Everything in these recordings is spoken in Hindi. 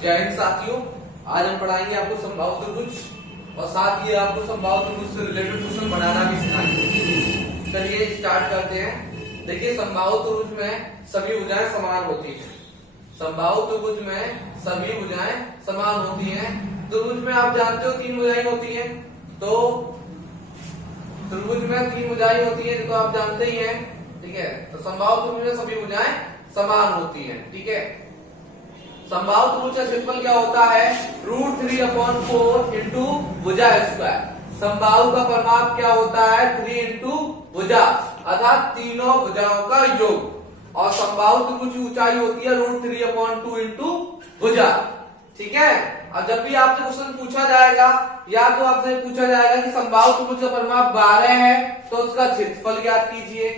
जय हिंद साथियों, आज हम पढ़ाएंगे आपको समबाहु त्रिभुज और साथ ही आपको समबाहु त्रिभुज से रिलेटेड क्वेश्चन बनाना भी सिखाएंगे। चलिए स्टार्ट करते हैं। देखिए समबाहु त्रिभुज में सभी भुजाएं समान होती हैं। समबाहु त्रिभुज में सभी भुजाएं समान होती हैं। त्रिभुज में आप जानते हो तीन भुजाएं होती हैं, तो त्रिभुज में तीन भुजाएं होती हैं, तो आप जानते ही हैं। ठीक है, तो समबाहु त्रिभुज में सभी भुजाएं समान होती हैं। ठीक है, समबाहु त्रिभुज का क्षेत्रफल क्या होता है? √3/4 इंटू भुजा स्क्वायर। समबाहु का परिमाप क्या होता है? 3 इंटू भुजा, अर्थात तीनों भुजाओं का योग। और समबाहु त्रिभुज की ऊंचाई होती है √3/2 इंटू भुजा। ठीक है, अब जब भी आपसे क्वेश्चन पूछा जाएगा या तो आपसे पूछा जाएगा कि समबाहु त्रिभुज का परिमाप 12 है तो उसका क्षेत्रफल ज्ञात कीजिए।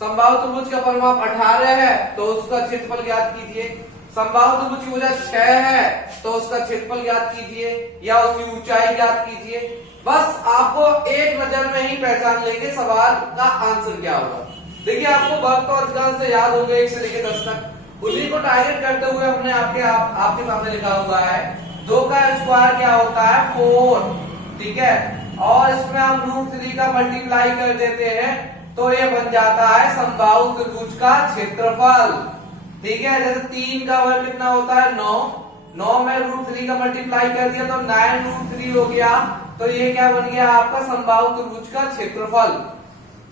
समबाहु त्रिभुज का परिमाप 18 है तो उसका क्षेत्रफल ज्ञात कीजिए। समबाहु त्रिभुज की भुजा 6 है तो उसका क्षेत्रफल ज्ञात कीजिए या उसकी ऊंचाई ज्ञात कीजिए। बस आपको एक नजर में ही पहचान लेंगे सवाल का आंसर क्या होगा। देखिए आपको वर्ग तो अधिकांश से याद हो गए 1 से लेकर 10 तक, उन्हीं को टारगेट करते हुए हमने आपके सामने लिखा हुआ है 2 का स्क्वायर क्या होता है? 4। ठीक है, और इसमें हम √3 का मल्टीप्लाई कर देते हैं तो ये बन जाता है समबाहु त्रिभुज का क्षेत्रफल। ठीक है, जैसे 3 का वर्ग कितना होता है? 9 में √3 का मल्टीप्लाई कर दिया तो 9√3 हो गया, तो ये क्या बन गया आपका समबाहु त्रिभुज का क्षेत्रफल।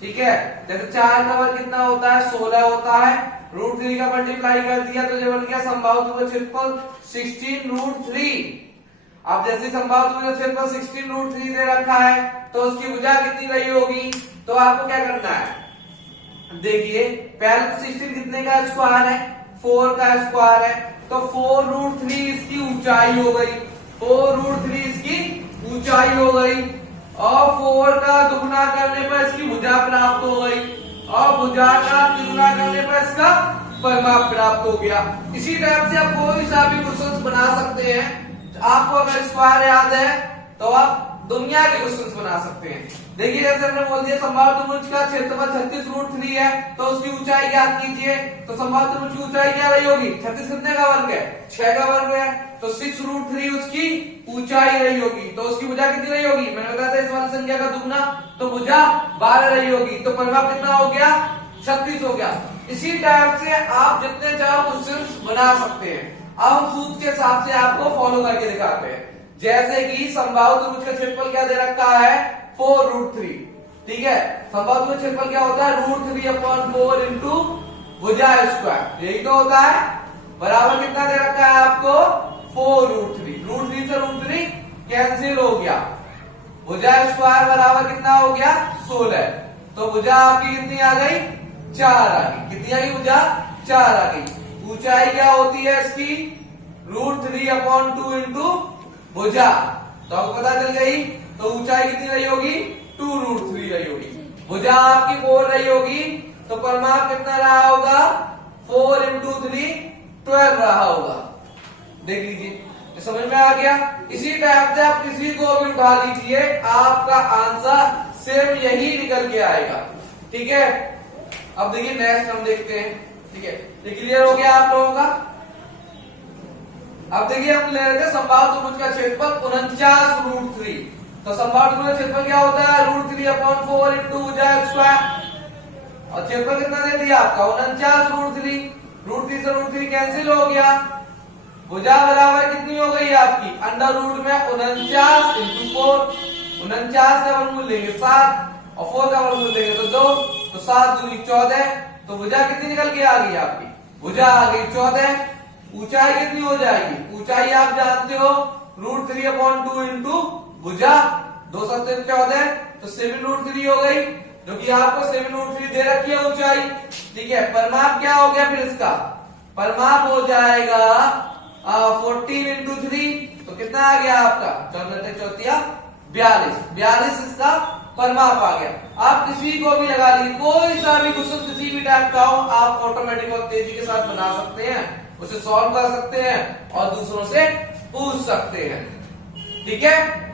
ठीक है, जैसे 4 का वर्ग कितना होता है? 16 होता है, √3 का मल्टीप्लाई कर दिया तो ये बन गया समबाहु त्रिभुज क्षेत्रफल 16√3। अब जैसे समबाहु त्रिभुज क्षेत्रफल 16√3 दे रखा है तो उसकी भुजा कितनी रही होगी? तो आपको क्या करना है, देखिए पहले 16 कितने का स्क्वायर है? 4 का स्क्वायर है, तो 4√3 इसकी ऊंचाई हो गई। 4√3 इसकी ऊंचाई हो गई और 4 का दुगुना करने पर इसकी भुजा प्राप्त हो गई और भुजा का तिगुना करने पर इसका परिमाप प्राप्त हो गया। इसी टाइप से आप कोई सा भी क्वेश्चन बना सकते हैं। आपको अगर स्क्वायर याद है तो आप दुनिया के क्वेश्चन बना सकते हैं। देखिए जैसे हमने बोल दिया समबाहु त्रिभुज का क्षेत्रफल 36√3 है तो उसकी ऊंचाई ज्ञात कीजिए। तो समबाहु त्रिभुज की ऊंचाई क्या रही होगी? 36 कितने का वर्ग है? 6 का वर्ग है, तो 6√3 उसकी ऊंचाई रही होगी। तो उसकी भुजा कितनी रही होगी? मैंने बताया था इस वाली संख्या का दुगना, तो भुजा 12 रही होगी, तो परिमाप कितना हो गया? 36 हो गया। इसी टाइप से आप जितने चाहो क्वेश्चन बना सकते हैं। अब हम सूत्र के हिसाब से आपको फॉलो करके दिखाते हैं। जैसे कि समबाहु त्रिभुज का क्षेत्रफल क्या दे रखा है? 4√3। ठीक है, समबाहु त्रिभुज का क्षेत्रफल क्या होता है? √3/4 इंटू भुजा स्क्वायर, यही तो होता है। बराबर कितना दे रखा है आपको? 4√3। √3 से √3 कैंसिल हो गया, भुजा स्क्वायर बराबर कितना हो गया? 16। तो भुजा आपकी कितनी आ गई? 4 आ गई। कितनी आ गई भुजा? 4 आ गई। ऊंचाई क्या होती है इसकी? √3/2 इंटू भुजा, तो आपको पता चल गई। तो ऊंचाई कितनी रही होगी? 2√3 रही होगी। भुजा आपकी 4 रही होगी, तो परिमाप कितना रहा होगा? 4 इंटू 3 12 रहा होगा। देख लीजिए, समझ में आ गया। इसी टाइप से आप किसी को भी उठा लीजिए, आपका आंसर सेम यही निकल के आएगा। ठीक है, अब देखिए नेक्स्ट हम देखते हैं। ठीक है, ये क्लियर हो गया आप लोगों का। अब देखिए हम ले रहे थे समबाहु त्रिभुज का क्षेत्रफल 49√3। तो समबाहु त्रिभुज का क्षेत्रफल क्या होता है? √3/4 इंटू भुजा स्क्वायर, और क्षेत्रफल कितना दे दिया आपका? 49√3। √3 से √3 कैंसिल हो गया, भुजा बराबर कितनी हो गई आपकी? √में 49 इंटू 4। 49 का वर्गमूल लेंगे 7 और 4 का वर्गमूल लेंगे तो 2, तो 7 दूनी 14। तो भुजा कितनी निकल के आ गई आपकी? भुजा आ गई 14। ऊंचाई कितनी हो जाएगी? ऊंचाई आप जानते हो √3/2 इंटू भुजा, 2 7 14, तो 7√3 हो गई, जो कि आपको 7√3 दे रखी है ऊंचाई। ठीक है, परिमाप क्या हो गया फिर इसका? परिमाप हो जाएगा 14 इंटू 3, तो कितना आ गया आपका? 14 चौथिया 42 इसका परिमाप आ गया। आप किसी को भी लगा लीजिए, कोई सा भी क्वेश्चन किसी भी टाइप का हो, आप ऑटोमेटिक और तेजी के साथ बना सकते हैं, उसे सॉल्व कर सकते हैं और दूसरों से पूछ सकते हैं। ठीक है।